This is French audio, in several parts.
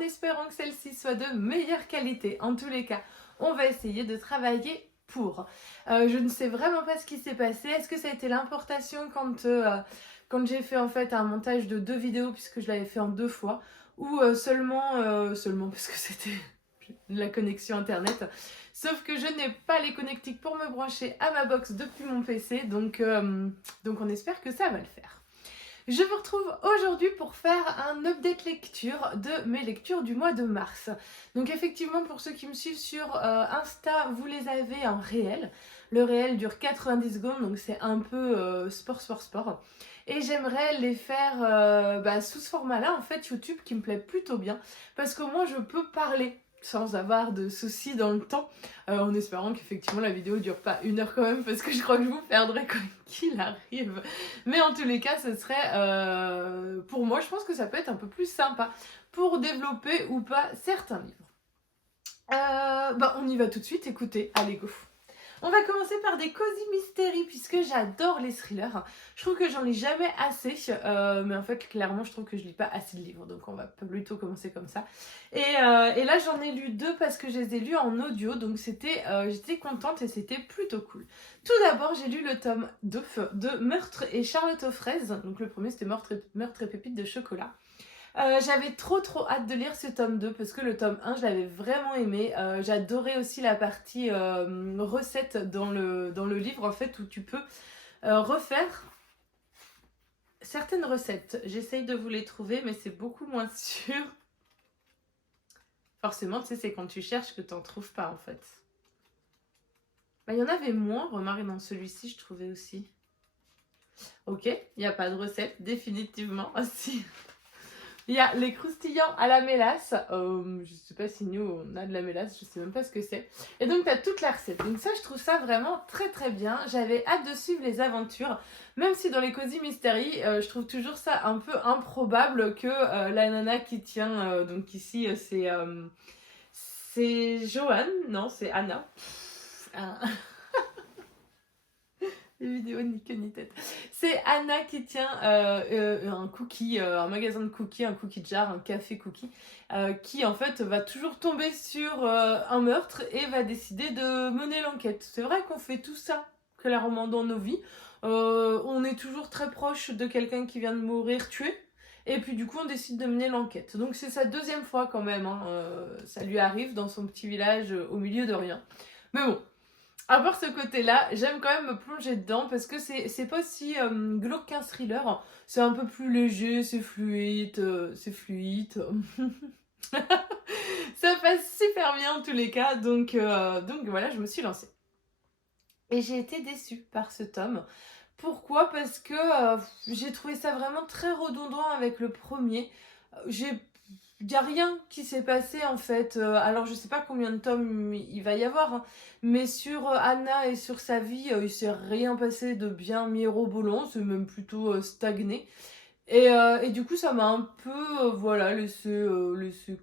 en espérant que celle-ci soit de meilleure qualité. En tous les cas, on va essayer de travailler pour. Je ne sais vraiment pas ce qui s'est passé. Est-ce que ça a été l'importation quand j'ai fait en fait un montage de 2 vidéos puisque je l'avais fait en 2 fois, ou seulement parce que c'était la connexion internet. Sauf que je n'ai pas les connectiques pour me brancher à ma box depuis mon PC, donc on espère que ça va le faire. Je vous retrouve aujourd'hui pour faire un update lecture de mes lectures du mois de mars. Donc effectivement, pour ceux qui me suivent sur Insta, vous les avez en réel. Le réel dure 90 secondes, donc c'est un peu sport. Et j'aimerais les faire sous ce format-là, en fait, YouTube, qui me plaît plutôt bien, parce qu'au moins je peux parler sans avoir de soucis dans le temps, en espérant qu'effectivement la vidéo dure pas 1 heure quand même, parce que je crois que je vous perdrai quoi qu'il arrive. Mais en tous les cas, ce serait, pour moi, je pense que ça peut être un peu plus sympa pour développer ou pas certains livres. On y va tout de suite, écoutez, allez go. On va commencer par des cozy mystery puisque j'adore les thrillers. Je trouve que j'en lis jamais assez, mais en fait clairement je trouve que je lis pas assez de livres, donc on va plutôt commencer comme ça. Et là j'en ai lu 2 parce que je les ai lus en audio, donc j'étais contente et c'était plutôt cool. Tout d'abord j'ai lu le tome 2 de Meurtre et Charlotte aux fraises, donc le premier c'était Meurtre et pépites de chocolat. J'avais trop hâte de lire ce tome 2 parce que le tome 1 je l'avais vraiment aimé. J'adorais aussi la partie recette dans le livre en fait où tu peux refaire certaines recettes. J'essaye de vous les trouver mais c'est beaucoup moins sûr. Forcément tu sais c'est quand tu cherches que tu n'en trouves pas en fait. Il y en avait moins, remarquez dans celui-ci je trouvais aussi. Ok, il n'y a pas de recette définitivement. Ah si. Il y a les croustillants à la mélasse. Je sais pas si nous on a de la mélasse, je sais même pas ce que c'est. Et donc tu as toute la recette. Donc ça je trouve ça vraiment très bien. J'avais hâte de suivre les aventures. Même si dans les cozy mystery, je trouve toujours ça un peu improbable que la nana qui tient, donc ici c'est Joanne, non c'est Anna. Les vidéos ni queue ni tête. C'est Anna qui tient un cookie, un magasin de cookies, un cookie jar, un café cookie, qui en fait va toujours tomber sur un meurtre et va décider de mener l'enquête. C'est vrai qu'on fait tout ça clairement dans nos vies. On est toujours très proche de quelqu'un qui vient de mourir tué. Et puis du coup on décide de mener l'enquête. Donc c'est sa 2e fois quand même. Ça lui arrive dans son petit village au milieu de rien. Mais bon. À part ce côté-là, j'aime quand même me plonger dedans parce que c'est pas aussi glauque qu'un thriller. C'est un peu plus léger, c'est fluide, Ça passe super bien en tous les cas, donc voilà, je me suis lancée. Et j'ai été déçue par ce tome. Pourquoi ? Parce que j'ai trouvé ça vraiment très redondant avec le premier. Il n'y a rien qui s'est passé en fait. Alors je sais pas combien de tomes il va y avoir, hein, mais sur Anna et sur sa vie, il s'est rien passé de bien mirobolant, c'est même plutôt stagné. Et du coup ça m'a un peu laissé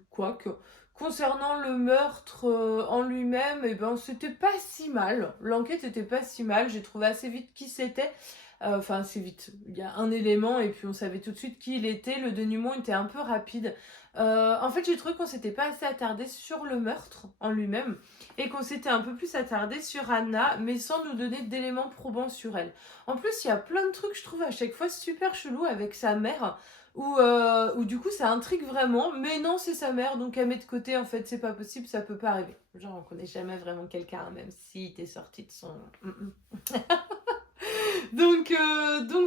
quoique. Concernant le meurtre en lui-même, eh ben, c'était pas si mal. L'enquête était pas si mal, j'ai trouvé assez vite qui c'était. Enfin, assez vite. Il y a un élément et puis on savait tout de suite qui il était. Le dénouement était un peu rapide. En fait, j'ai trouvé qu'on s'était pas assez attardé sur le meurtre en lui-même et qu'on s'était un peu plus attardé sur Anna, mais sans nous donner d'éléments probants sur elle. En plus, il y a plein de trucs, je trouve, à chaque fois super chelou avec sa mère, où du coup ça intrigue vraiment, mais non, c'est sa mère, donc elle met de côté, en fait, c'est pas possible, ça peut pas arriver. Genre, on connaît jamais vraiment quelqu'un, même si t'es sorti de son... Donc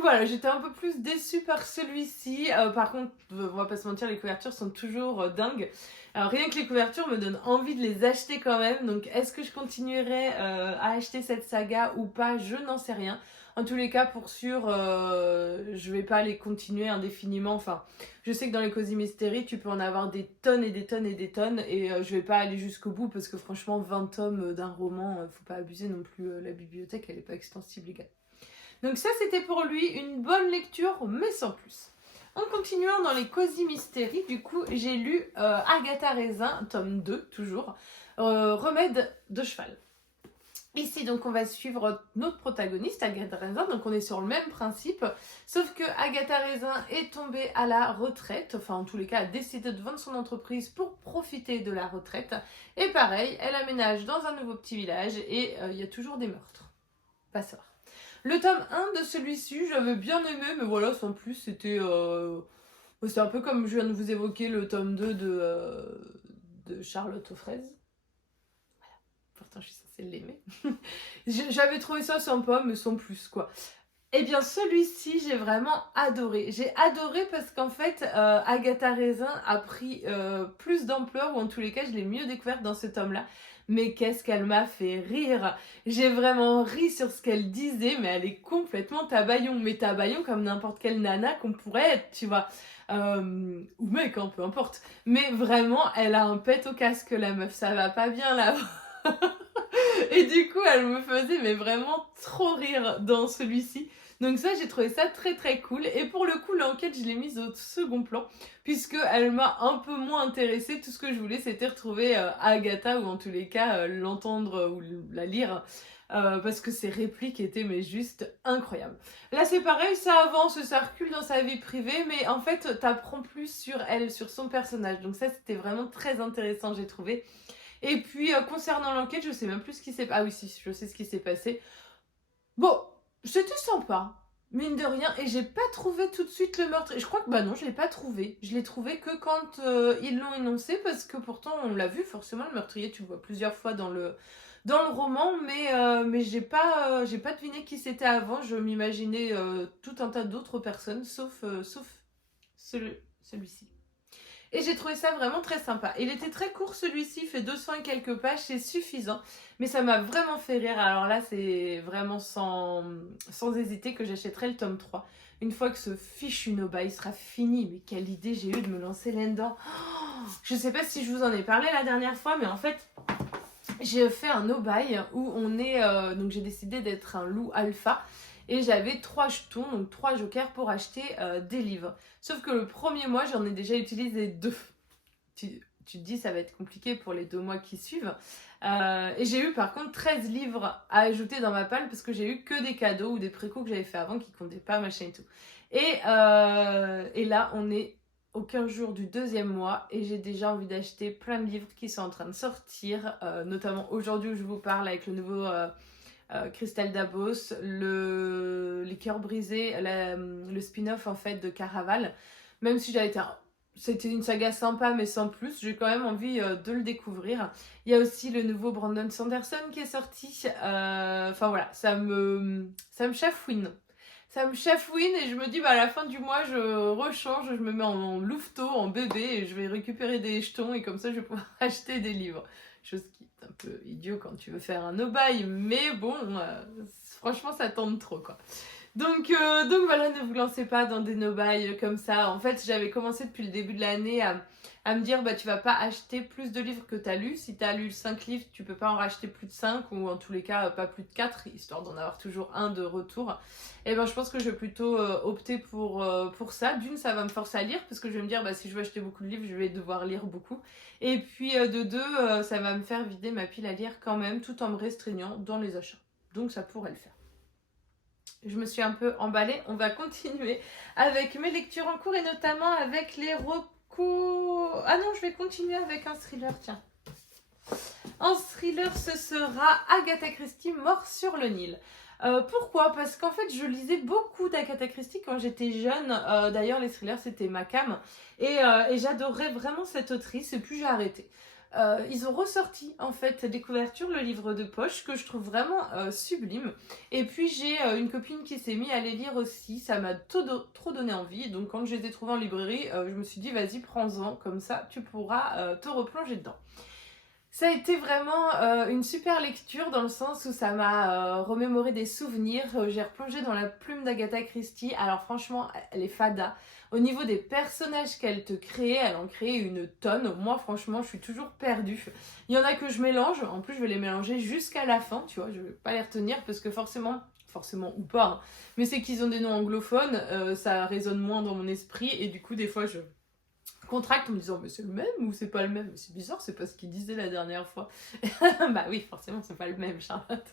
voilà, j'étais un peu plus déçue par celui-ci. Par contre, on va pas se mentir, les couvertures sont toujours dingues. Alors rien que les couvertures me donnent envie de les acheter quand même. Donc est-ce que je continuerai à acheter cette saga ou pas ? Je n'en sais rien. En tous les cas, pour sûr, je vais pas les continuer indéfiniment. Enfin, je sais que dans les cozy mystery, tu peux en avoir des tonnes et des tonnes et des tonnes. Et je vais pas aller jusqu'au bout parce que franchement, 20 tomes d'un roman, faut pas abuser non plus. La bibliothèque, elle est pas extensible, les gars. Donc ça, c'était pour lui une bonne lecture, mais sans plus. En continuant dans les cozy mystery, du coup, j'ai lu Agatha Raisin, tome 2, toujours, Remède de cheval. Ici, donc, on va suivre notre protagoniste, Agatha Raisin, donc on est sur le même principe, sauf que Agatha Raisin est tombée à la retraite, enfin, en tous les cas, a décidé de vendre son entreprise pour profiter de la retraite, et pareil, elle aménage dans un nouveau petit village, et il y a toujours des meurtres. Pas ça. Le tome 1 de celui-ci, j'avais bien aimé, mais voilà, sans plus, c'était un peu comme je viens de vous évoquer le tome 2 de Charlotte aux fraises. Pourtant, je suis censée l'aimer. J'avais trouvé ça sympa, mais sans plus, quoi. Eh bien, celui-ci, j'ai vraiment adoré. J'ai adoré parce qu'en fait, Agatha Raisin a pris plus d'ampleur, ou en tous les cas, je l'ai mieux découverte dans ce tome-là. Mais qu'est-ce qu'elle m'a fait rire! J'ai vraiment ri sur ce qu'elle disait, mais elle est complètement tabayon. Mais tabayon comme n'importe quelle nana qu'on pourrait être, tu vois. Ou mec, hein, peu importe. Mais vraiment, elle a un pet au casque, la meuf. Ça va pas bien, là. Et du coup, elle me faisait mais vraiment trop rire dans celui-ci. Donc ça, j'ai trouvé ça très très cool. Et pour le coup, l'enquête, je l'ai mise au second plan, puisqu'elle m'a un peu moins intéressée. Tout ce que je voulais, c'était retrouver Agatha, ou en tous les cas, l'entendre ou la lire. Parce que ses répliques étaient mais juste incroyables. Là c'est pareil, ça avance, ça recule dans sa vie privée, mais en fait t'apprends plus sur elle, sur son personnage. Donc ça c'était vraiment très intéressant, j'ai trouvé. Et puis, concernant l'enquête, je sais même plus ce qui s'est passé. Ah oui, si, je sais ce qui s'est passé. Bon, c'était sympa, mine de rien, et j'ai pas trouvé tout de suite le meurtre. Et je crois que, bah non, je l'ai pas trouvé. Je l'ai trouvé que quand ils l'ont énoncé, parce que pourtant, on l'a vu, forcément, le meurtrier, tu le vois plusieurs fois dans le roman, mais j'ai pas deviné qui c'était avant. Je m'imaginais tout un tas d'autres personnes, sauf celui-ci. Et j'ai trouvé ça vraiment très sympa. Il était très court celui-ci, il fait 200 et quelques pages, c'est suffisant. Mais ça m'a vraiment fait rire. Alors là, c'est vraiment sans hésiter que j'achèterai le tome 3. Une fois que ce fichu Noba, il sera fini. Mais quelle idée j'ai eu de me lancer là-dedans. Oh, je sais pas si je vous en ai parlé la dernière fois, mais en fait, j'ai fait un no-buy où on est... donc j'ai décidé d'être un loup alpha. Et j'avais 3 jetons, donc 3 jokers pour acheter des livres. Sauf que le premier mois, j'en ai déjà utilisé 2. Tu te dis, ça va être compliqué pour les 2 mois qui suivent. Et j'ai eu par contre 13 livres à ajouter dans ma palle parce que j'ai eu que des cadeaux ou des précaux que j'avais fait avant qui comptaient pas, machin et tout. Et là, on est aux 15 jours du 2e mois et j'ai déjà envie d'acheter plein de livres qui sont en train de sortir, notamment aujourd'hui où je vous parle avec le nouveau... Christelle Dabos, les cœurs brisés, le spin-off en fait de Caraval. Même si c'était une saga sympa mais sans plus, j'ai quand même envie de le découvrir. Il y a aussi le nouveau Brandon Sanderson qui est sorti. Enfin voilà, ça me chafouine. Ça me chafouine et je me dis bah à la fin du mois je rechange, je me mets en louveteau, en bébé et je vais récupérer des jetons et comme ça je vais pouvoir acheter des livres. Chose qui est un peu idiot quand tu veux faire un no-buy, mais bon, franchement ça tente trop quoi. Donc voilà, ne vous lancez pas dans des no-buy comme ça. En fait, j'avais commencé depuis le début de l'année à me dire, bah tu vas pas acheter plus de livres que tu as lu. Si tu as lu 5 livres, tu peux pas en racheter plus de 5 ou en tous les cas pas plus de 4, histoire d'en avoir toujours un de retour. Et ben je pense que je vais plutôt opter pour ça. D'une, ça va me forcer à lire parce que je vais me dire, bah si je veux acheter beaucoup de livres, je vais devoir lire beaucoup. Et puis de deux, ça va me faire vider ma pile à lire quand même tout en me restreignant dans les achats. Donc ça pourrait le faire. Je me suis un peu emballée. On va continuer avec mes lectures en cours et notamment avec les recos. Ah non, je vais continuer avec un thriller, tiens. En thriller, ce sera Agatha Christie, Mort sur le Nil. Pourquoi? Parce qu'en fait, je lisais beaucoup d'Agatha Christie quand j'étais jeune. D'ailleurs, les thrillers, c'était ma cam. Et j'adorais vraiment cette autrice et puis j'ai arrêté. Ils ont ressorti en fait des couvertures, le livre de poche que je trouve vraiment sublime. Et puis j'ai une copine qui s'est mise à les lire aussi, ça m'a trop donné envie. Donc quand je les ai trouvés en librairie, je me suis dit vas-y prends-en, comme ça tu pourras te replonger dedans. Ça a été vraiment une super lecture dans le sens où ça m'a remémoré des souvenirs. J'ai replongé dans la plume d'Agatha Christie. Alors franchement, elle est fada. Au niveau des personnages qu'elle te crée, elle en crée une tonne. Moi franchement, je suis toujours perdue. Il y en a que je mélange. En plus, je vais les mélanger jusqu'à la fin, tu vois. Je vais pas les retenir parce que forcément ou pas, hein, mais c'est qu'ils ont des noms anglophones. Ça résonne moins dans mon esprit et du coup, des fois, contracte en me disant mais c'est le même ou c'est pas le même? C'est bizarre, c'est pas ce qu'il disait la dernière fois. Bah oui, forcément c'est pas le même, Charlotte.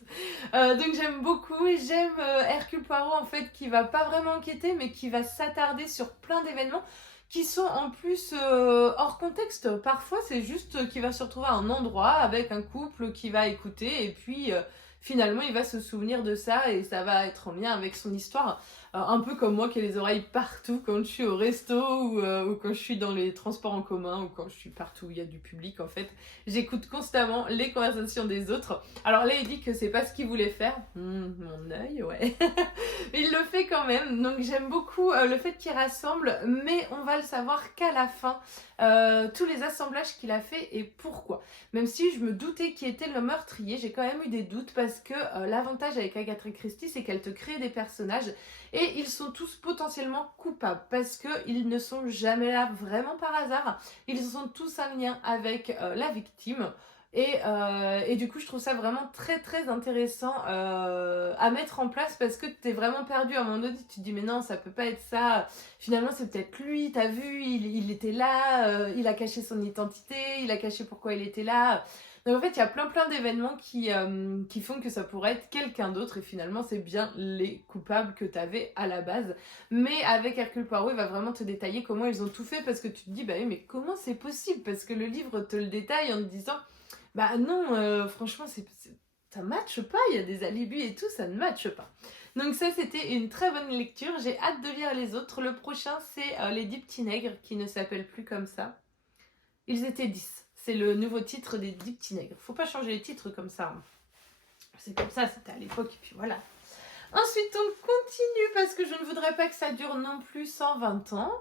Donc j'aime beaucoup et j'aime Hercule Poirot en fait qui va pas vraiment enquêter mais qui va s'attarder sur plein d'événements qui sont en plus hors contexte. Parfois c'est juste qu'il va se retrouver à un endroit avec un couple qui va écouter et puis finalement il va se souvenir de ça et ça va être en lien avec son histoire. Un peu comme moi qui ai les oreilles partout quand je suis au resto ou quand je suis dans les transports en commun ou quand je suis partout où il y a du public en fait. J'écoute constamment les conversations des autres. Alors là il dit que c'est pas ce qu'il voulait faire. Mon œil, ouais. Il le fait quand même. Donc j'aime beaucoup le fait qu'il rassemble, mais on va le savoir qu'à la fin. Tous les assemblages qu'il a fait et pourquoi. Même si je me doutais qui était le meurtrier, j'ai quand même eu des doutes parce que l'avantage avec Agatha Christie, c'est qu'elle te crée des personnages et ils sont tous potentiellement coupables parce qu'ils ne sont jamais là vraiment par hasard. Ils sont tous en lien avec la victime. Et du coup, je trouve ça vraiment très très intéressant à mettre en place parce que tu es vraiment perdu à un moment donné. Tu te dis, mais non, ça peut pas être ça. Finalement, c'est peut-être lui, t'as vu, il était là, il a caché son identité, il a caché pourquoi il était là. Donc en fait, il y a plein d'événements qui font que ça pourrait être quelqu'un d'autre et finalement, c'est bien les coupables que tu avais à la base. Mais avec Hercule Poirot, il va vraiment te détailler comment ils ont tout fait parce que tu te dis, bah oui, mais comment c'est possible? Parce que le livre te le détaille en te disant, bah non, franchement, ça matche pas, il y a des alibis et tout, ça ne matche pas. Donc ça, c'était une très bonne lecture. J'ai hâte de lire les autres. Le prochain, c'est Les 10 petits nègres, qui ne s'appellent plus comme ça. Ils étaient 10. C'est le nouveau titre des 10 petits nègres. Faut pas changer les titres comme ça. Hein. C'est comme ça, c'était à l'époque, et puis voilà. Ensuite, on continue, parce que je ne voudrais pas que ça dure non plus 120 ans.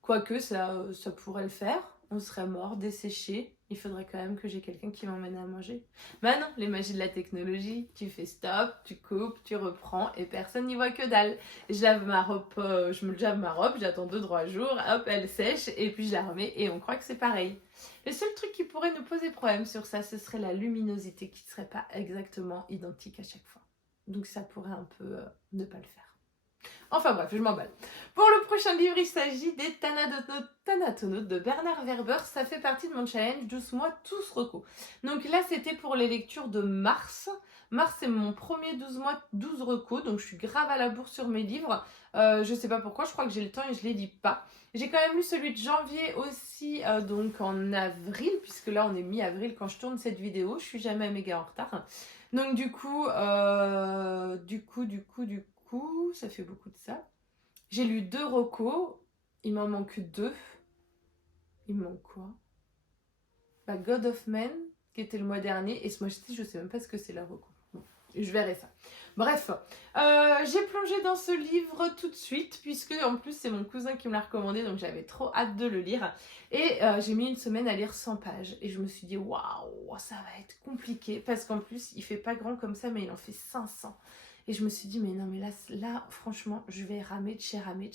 Quoique, ça pourrait le faire. On serait mort, desséché. Il faudrait quand même que j'ai quelqu'un qui m'emmène à manger. Bah non, les magies de la technologie. Tu fais stop, tu coupes, tu reprends et personne n'y voit que dalle. Je lave ma robe, je me lave ma robe, j'attends 2-3 jours, hop, elle sèche et puis je la remets et on croit que c'est pareil. Le seul truc qui pourrait nous poser problème sur ça, ce serait la luminosité qui ne serait pas exactement identique à chaque fois. Donc ça pourrait un peu ne pas le faire. Enfin bref, je m'emballe. Pour le prochain livre, il s'agit des Thanatonautes de Bernard Werber. Ça fait partie de mon challenge 12 mois tous recos. Donc là, c'était pour les lectures de mars. Mars, c'est mon premier 12 mois 12 recos. Donc je suis grave à la bourre sur mes livres. Je sais pas pourquoi, je crois que j'ai le temps et je les lis pas. J'ai quand même lu celui de janvier aussi, donc en avril, puisque là on est mi-avril quand je tourne cette vidéo. Je suis jamais méga en retard. Donc du coup, ça fait beaucoup de ça. J'ai lu 2 recos, il m'en manque 2. Il me manque quoi? Bah, God of Men, qui était le mois dernier, et ce mois-ci, je sais même pas ce que c'est la reco. Bon, je verrai ça. Bref, j'ai plongé dans ce livre tout de suite, puisque en plus c'est mon cousin qui me l'a recommandé, donc j'avais trop hâte de le lire. Et j'ai mis une semaine à lire 100 pages, et je me suis dit, waouh, ça va être compliqué, parce qu'en plus, il fait pas grand comme ça, mais il en fait 500. Et je me suis dit, mais non, mais là franchement, je vais ramer, ramer.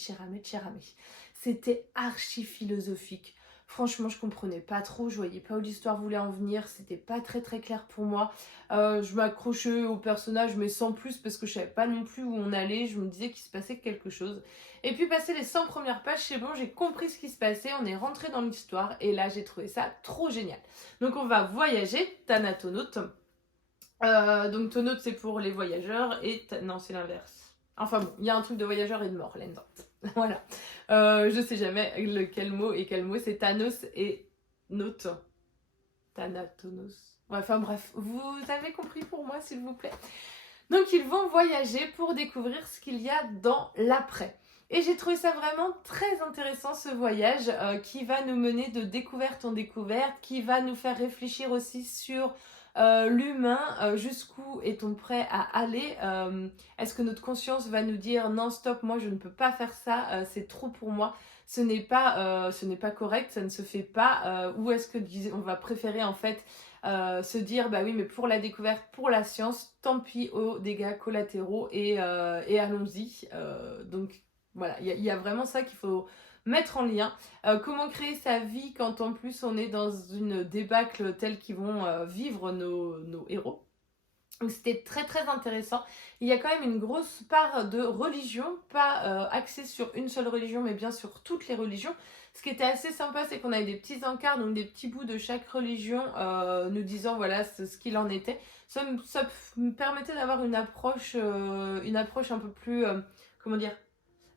C'était archi philosophique. Franchement, je comprenais pas trop, je voyais pas où l'histoire voulait en venir, c'était pas très clair pour moi. Je m'accrochais au personnage, mais sans plus, parce que je savais pas non plus où on allait, je me disais qu'il se passait quelque chose. Et puis, passé les 100 premières pages, c'est bon, j'ai compris ce qui se passait, on est rentré dans l'histoire, et là, j'ai trouvé ça trop génial. Donc, on va voyager, Thanatonautes. Donc Tonaute c'est pour les voyageurs et non c'est l'inverse. Enfin bon, il y a un truc de voyageurs et de mort là-dedans. Voilà. Je sais jamais quel mot et quel mot c'est Thanos et Naute. Thanatonos. Enfin bref, vous avez compris pour moi s'il vous plaît. Donc ils vont voyager pour découvrir ce qu'il y a dans l'après. Et j'ai trouvé ça vraiment très intéressant ce voyage qui va nous mener de découverte en découverte, qui va nous faire réfléchir aussi sur l'humain, jusqu'où est-on prêt à aller? Est-ce que notre conscience va nous dire non stop, moi je ne peux pas faire ça, c'est trop pour moi, ce n'est pas correct, ça ne se fait pas, ou est-ce que on va préférer en fait se dire bah oui mais pour la découverte, pour la science, tant pis aux dégâts collatéraux et allons-y. Donc voilà, il y a vraiment ça qu'il faut mettre en lien. Comment créer sa vie quand en plus on est dans une débâcle telle qu'ils vont vivre nos héros. Donc c'était très très intéressant. Il y a quand même une grosse part de religion, pas axée sur une seule religion, mais bien sur toutes les religions. Ce qui était assez sympa, c'est qu'on avait des petits encarts, donc des petits bouts de chaque religion, nous disant voilà ce qu'il en était. Ça me permettait d'avoir une approche un peu plus, comment dire,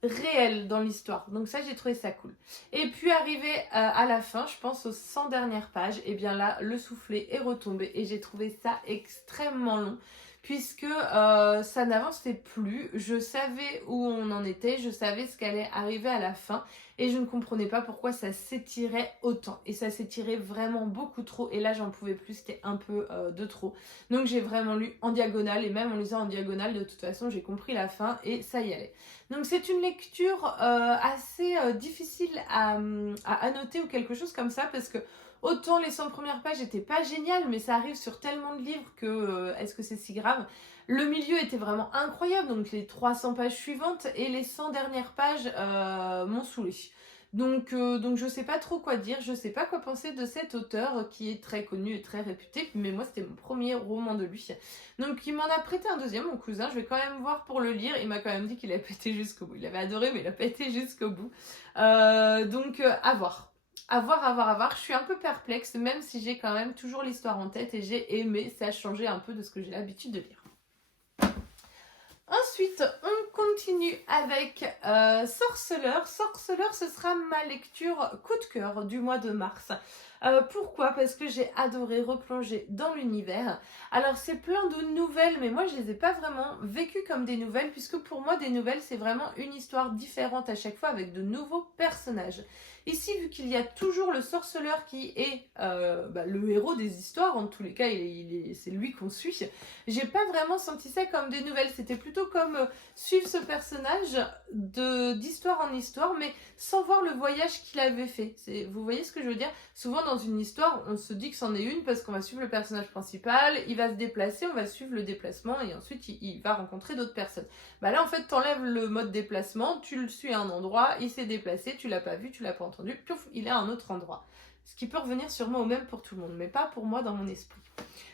réelle dans l'histoire. Donc ça, j'ai trouvé ça cool. Et puis arrivé à la fin, je pense aux 100 dernières pages, et bien là, le soufflet est retombé et j'ai trouvé ça extrêmement long puisque ça n'avançait plus. Je savais où on en était, je savais ce qu'allait arriver à la fin et je ne comprenais pas pourquoi ça s'étirait autant. Et ça s'étirait vraiment beaucoup trop et là, j'en pouvais plus, c'était un peu de trop. Donc j'ai vraiment lu en diagonale et même en lisant en diagonale, de toute façon, j'ai compris la fin et ça y allait. Donc c'est une lecture assez difficile à annoter ou quelque chose comme ça parce que autant les 100 premières pages n'étaient pas géniales, mais ça arrive sur tellement de livres que est-ce que c'est si grave? Le milieu était vraiment incroyable, donc les 300 pages suivantes et les 100 dernières pages m'ont saoulée. Donc je sais pas trop quoi dire, je sais pas quoi penser de cet auteur qui est très connu et très réputé, mais moi c'était mon premier roman de lui. Donc il m'en a prêté un deuxième, mon cousin, je vais quand même voir pour le lire, il m'a quand même dit qu'il a pas été jusqu'au bout. Il avait adoré mais il a pas été jusqu'au bout. Donc à voir. À voir, à voir, à voir. Je suis un peu perplexe, même si j'ai quand même toujours l'histoire en tête et j'ai aimé, ça a changé un peu de ce que j'ai l'habitude de lire. Ensuite, on continue avec Sorceleur. Sorceleur, ce sera ma lecture coup de cœur du mois de mars. Pourquoi? Parce que j'ai adoré replonger dans l'univers. Alors c'est plein de nouvelles, mais moi je les ai pas vraiment vécues comme des nouvelles, puisque pour moi des nouvelles c'est vraiment une histoire différente à chaque fois avec de nouveaux personnages. Ici, vu qu'il y a toujours le sorceleur qui est le héros des histoires, en tous les cas c'est lui qu'on suit, j'ai pas vraiment senti ça comme des nouvelles, c'était plutôt comme suivre ce personnage d'histoire en histoire, mais sans voir le voyage qu'il avait fait. Vous voyez ce que je veux dire? Souvent dans une histoire, on se dit que c'en est une parce qu'on va suivre le personnage principal, il va se déplacer, on va suivre le déplacement et ensuite il va rencontrer d'autres personnes. Bah là en fait t'enlèves le mode déplacement, tu le suis à un endroit, il s'est déplacé, tu l'as pas vu, tu l'as pas entendu, piouf, il est à un autre endroit. Ce qui peut revenir sûrement au même pour tout le monde, mais pas pour moi dans mon esprit.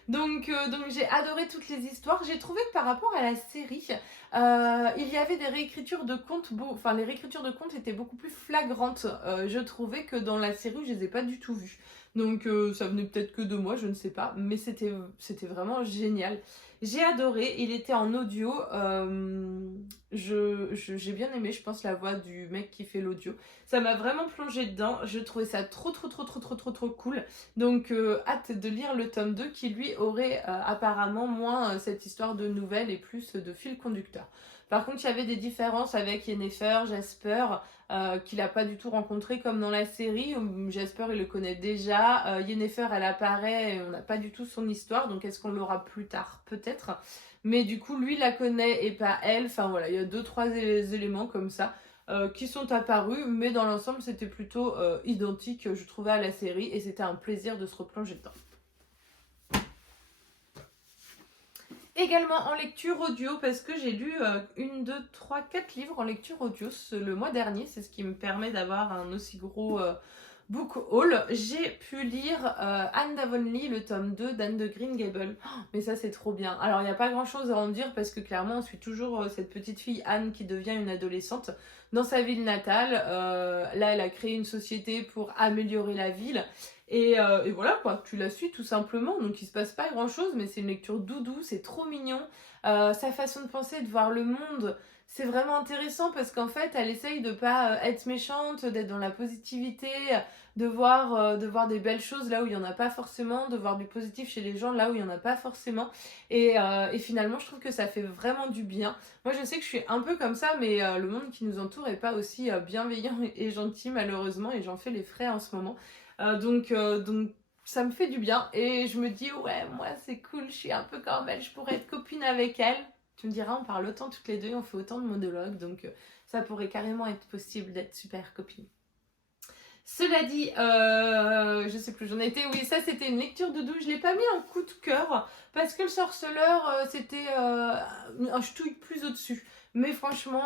Donc j'ai adoré toutes les histoires. J'ai trouvé que par rapport à la série, il y avait des réécritures de contes, enfin les réécritures de contes étaient beaucoup plus flagrantes. Je trouvais que dans la série, je les ai pas du tout vues. Donc ça venait peut-être que de moi, je ne sais pas, mais c'était vraiment génial. J'ai adoré, il était en audio, j'ai bien aimé, je pense, la voix du mec qui fait l'audio. Ça m'a vraiment plongé dedans, je trouvais ça trop cool. Donc hâte de lire le tome 2 qui lui aurait apparemment moins cette histoire de nouvelles et plus de fil conducteur. Par contre, il y avait des différences avec Yennefer, Jasper, qu'il n'a pas du tout rencontré comme dans la série. Jasper, il le connaît déjà. Yennefer, elle apparaît et on n'a pas du tout son histoire. Donc, est-ce qu'on l'aura plus tard? Peut-être. Mais du coup, lui la connaît et pas elle. Enfin, voilà, il y a 2-3 éléments comme ça qui sont apparus. Mais dans l'ensemble, c'était plutôt identique, je trouvais, à la série. Et c'était un plaisir de se replonger dedans. Également en lecture audio parce que j'ai lu 1, 2, 3, 4 livres en lecture audio le mois dernier. C'est ce qui me permet d'avoir un aussi gros book haul. J'ai pu lire Anne d'Avonlea, le tome 2 d'Anne de Green Gables. Oh, mais ça c'est trop bien. Alors il n'y a pas grand chose à en dire parce que clairement on suit toujours cette petite fille Anne qui devient une adolescente dans sa ville natale. Là elle a créé une société pour améliorer la ville. Et voilà quoi, tu la suis tout simplement, donc il se passe pas grand chose, mais c'est une lecture doudou, c'est trop mignon. Sa façon de penser, de voir le monde, c'est vraiment intéressant parce qu'en fait elle essaye de pas être méchante, d'être dans la positivité, de voir des belles choses là où il y en a pas forcément, de voir du positif chez les gens là où il y en a pas forcément. Et finalement je trouve que ça fait vraiment du bien. Moi je sais que je suis un peu comme ça, mais le monde qui nous entoure est pas aussi bienveillant et gentil malheureusement, et j'en fais les frais en ce moment. Donc ça me fait du bien et je me dis ouais, moi c'est cool, je suis un peu comme elle, je pourrais être copine avec elle. Tu me diras, on parle autant toutes les deux, on fait autant de monologues, donc ça pourrait carrément être possible d'être super copine. Cela dit, je sais plus, j'en étais, oui, ça c'était une lecture doudou, je l'ai pas mis en coup de cœur parce que le sorceleur c'était un ch'touille plus au-dessus. Mais franchement,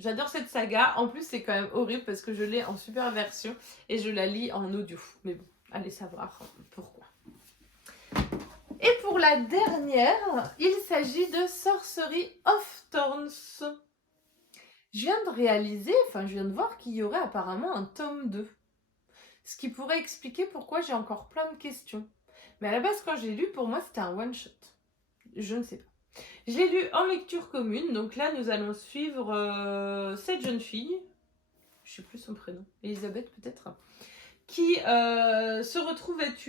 j'adore cette saga. En plus, c'est quand même horrible parce que je l'ai en super version et je la lis en audio. Mais bon, allez savoir pourquoi. Et pour la dernière, il s'agit de Sorcery of Thorns. Je viens de réaliser, enfin je viens de voir qu'il y aurait apparemment un tome 2. Ce qui pourrait expliquer pourquoi j'ai encore plein de questions. Mais à la base, quand j'ai lu, pour moi, c'était un one-shot. Je ne sais pas. Je l'ai lu en lecture commune, donc là, nous allons suivre cette jeune fille, je ne sais plus son prénom, Elisabeth peut-être, qui se retrouve être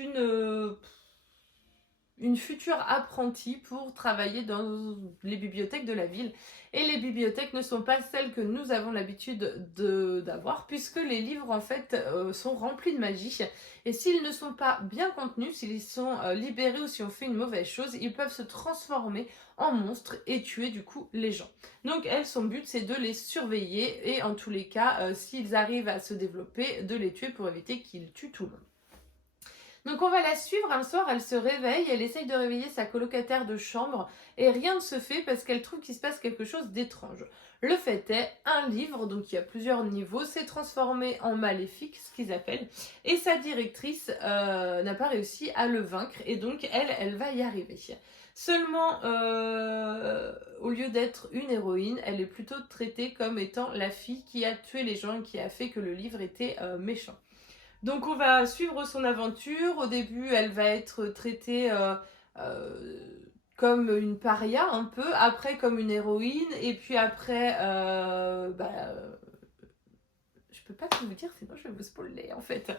une future apprentie pour travailler dans les bibliothèques de la ville. Et les bibliothèques ne sont pas celles que nous avons l'habitude d'avoir, puisque les livres en fait sont remplis de magie. Et s'ils ne sont pas bien contenus, s'ils sont libérés ou si on fait une mauvaise chose, ils peuvent se transformer en monstres et tuer du coup les gens. Donc elle, son but c'est de les surveiller et en tous les cas, s'ils arrivent à se développer, de les tuer pour éviter qu'ils tuent tout le monde. Donc on va la suivre, un soir elle se réveille, elle essaye de réveiller sa colocataire de chambre et rien ne se fait parce qu'elle trouve qu'il se passe quelque chose d'étrange. Le fait est, un livre, donc il y a plusieurs niveaux, s'est transformé en maléfique, ce qu'ils appellent, et sa directrice n'a pas réussi à le vaincre et donc elle va y arriver. Seulement, au lieu d'être une héroïne, elle est plutôt traitée comme étant la fille qui a tué les gens et qui a fait que le livre était méchant. Donc on va suivre son aventure. Au début, elle va être traitée comme une paria un peu, après comme une héroïne, et puis après, je peux pas tout vous dire, sinon je vais vous spoiler en fait.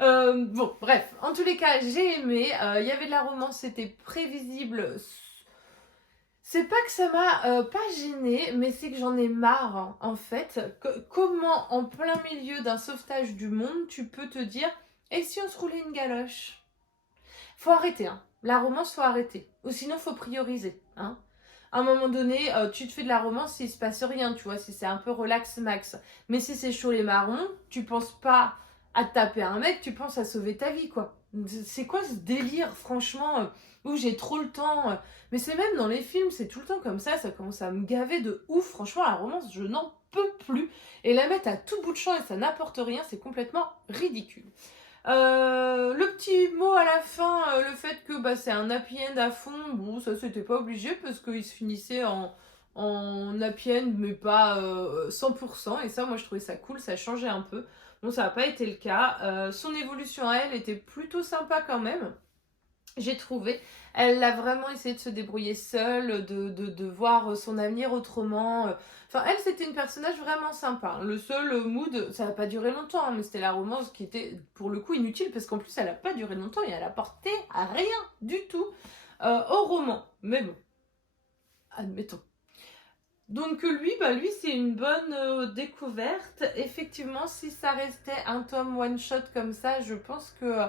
Bon, bref, en tous les cas, j'ai aimé. Il y avait de la romance, c'était prévisible. C'est pas que ça m'a pas gênée, mais c'est que j'en ai marre, hein, en fait. Comment, en plein milieu d'un sauvetage du monde, tu peux te dire « Et si on se roulait une galoche ?» Faut arrêter, hein. La romance, faut arrêter. Ou sinon, faut prioriser, hein. À un moment donné, tu te fais de la romance s'il se passe rien, tu vois, si c'est un peu relax max. Mais si c'est chaud les marrons, tu penses pas à taper un mec, tu penses à sauver ta vie, quoi. C'est quoi ce délire, franchement, où j'ai trop le temps mais c'est même dans les films, c'est tout le temps comme ça commence à me gaver de ouf. Franchement, la romance, je n'en peux plus. Et la mettre à tout bout de champ et ça n'apporte rien, c'est complètement ridicule. Le petit mot à la fin, le fait que bah, c'est un happy end à fond, bon, ça c'était pas obligé parce qu'il se finissait en happy end, mais pas 100%. Et ça, moi je trouvais ça cool, ça changeait un peu. Bon, ça n'a pas été le cas. Son évolution à elle était plutôt sympa quand même. J'ai trouvé, elle a vraiment essayé de se débrouiller seule, de voir son avenir autrement. Enfin, elle, c'était une personnage vraiment sympa. Le seul mood, ça n'a pas duré longtemps, hein, mais c'était la romance qui était pour le coup inutile, parce qu'en plus, elle n'a pas duré longtemps et elle apportait à rien du tout au roman. Mais bon, admettons. Donc lui, c'est une bonne découverte. Effectivement, si ça restait un tome one-shot comme ça, je pense que...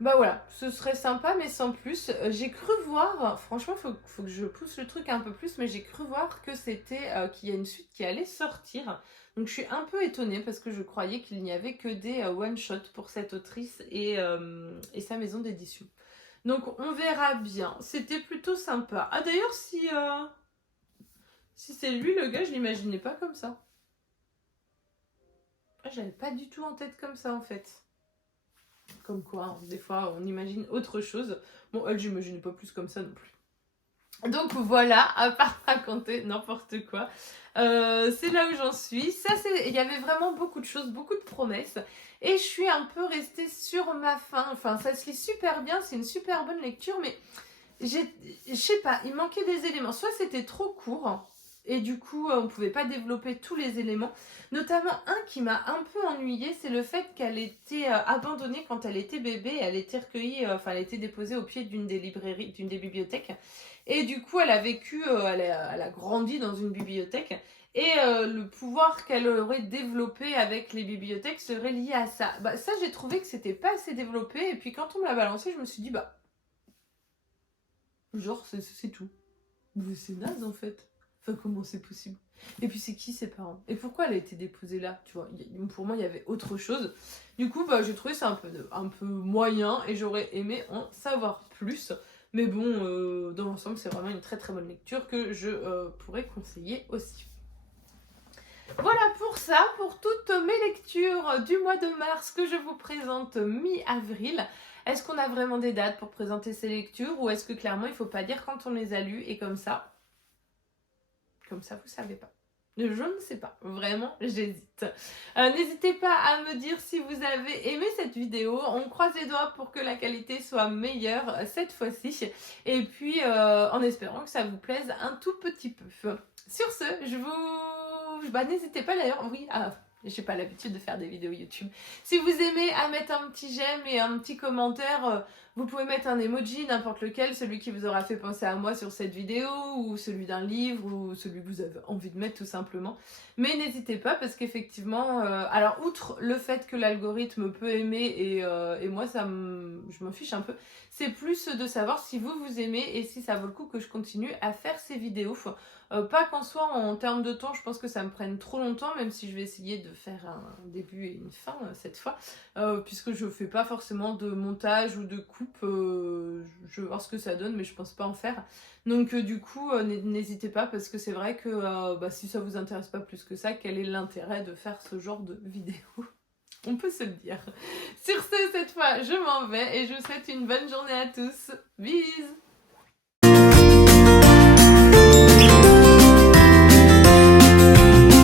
bah voilà, ce serait sympa, mais sans plus. J'ai cru voir, franchement, faut que je pousse le truc un peu plus, mais j'ai cru voir que c'était qu'il y a une suite qui allait sortir. Donc je suis un peu étonnée parce que je croyais qu'il n'y avait que des one-shots pour cette autrice et sa maison d'édition. Donc on verra bien. C'était plutôt sympa. Ah d'ailleurs, si c'est lui le gars, je l'imaginais pas comme ça. Ah, je l'avais pas du tout en tête comme ça en fait. Comme quoi, hein, des fois, on imagine autre chose. Bon, elle, j'imaginais pas plus comme ça non plus. Donc voilà, à part raconter n'importe quoi, c'est là où j'en suis. Ça, il y avait vraiment beaucoup de choses, beaucoup de promesses. Et je suis un peu restée sur ma faim. Enfin, ça se lit super bien, c'est une super bonne lecture, mais je sais pas, il manquait des éléments. Soit c'était trop court, et du coup, on ne pouvait pas développer tous les éléments. Notamment un qui m'a un peu ennuyée, c'est le fait qu'elle était abandonnée quand elle était bébé. Elle était recueillie, elle était déposée au pied d'une des librairies, d'une des bibliothèques. Et du coup, elle a vécu, elle a grandi dans une bibliothèque. Et le pouvoir qu'elle aurait développé avec les bibliothèques serait lié à ça. Bah, ça, j'ai trouvé que c'était pas assez développé. Et puis quand on me l'a balancé, je me suis dit, bah, genre, c'est tout. Mais c'est naze en fait. Enfin, comment c'est possible? Et puis c'est qui ses parents? Et pourquoi elle a été déposée là? Tu vois, pour moi, il y avait autre chose. Du coup, bah, j'ai trouvé ça un peu moyen et j'aurais aimé en savoir plus. Mais bon, dans l'ensemble, c'est vraiment une très très bonne lecture que je pourrais conseiller aussi. Voilà pour ça, pour toutes mes lectures du mois de mars que je vous présente mi-avril. Est-ce qu'on a vraiment des dates pour présenter ces lectures ou est-ce que clairement il ne faut pas dire quand on les a lues et comme ça vous savez pas. Je ne sais pas, vraiment, j'hésite. N'hésitez pas à me dire si vous avez aimé cette vidéo. On croise les doigts pour que la qualité soit meilleure cette fois-ci. Et puis, en espérant que ça vous plaise un tout petit peu. Sur ce, n'hésitez pas d'ailleurs, oui, j'ai pas l'habitude de faire des vidéos YouTube. Si vous aimez, à mettre un petit j'aime et un petit commentaire, vous pouvez mettre un emoji, n'importe lequel, celui qui vous aura fait penser à moi sur cette vidéo, ou celui d'un livre, ou celui que vous avez envie de mettre tout simplement. Mais n'hésitez pas parce qu'effectivement, alors outre le fait que l'algorithme peut aimer et moi je m'en fiche un peu, c'est plus de savoir si vous aimez et si ça vaut le coup que je continue à faire ces vidéos. Pas qu'en soi, en termes de temps, je pense que ça me prenne trop longtemps, même si je vais essayer de faire un début et une fin cette fois, puisque je fais pas forcément de montage ou de coupe, je vais voir ce que ça donne, mais je pense pas en faire. Donc du coup, n'hésitez pas, parce que c'est vrai que si ça vous intéresse pas plus que ça, quel est l'intérêt de faire ce genre de vidéo? On peut se le dire. Sur ce, cette fois, je m'en vais et je vous souhaite une bonne journée à tous. Bisous!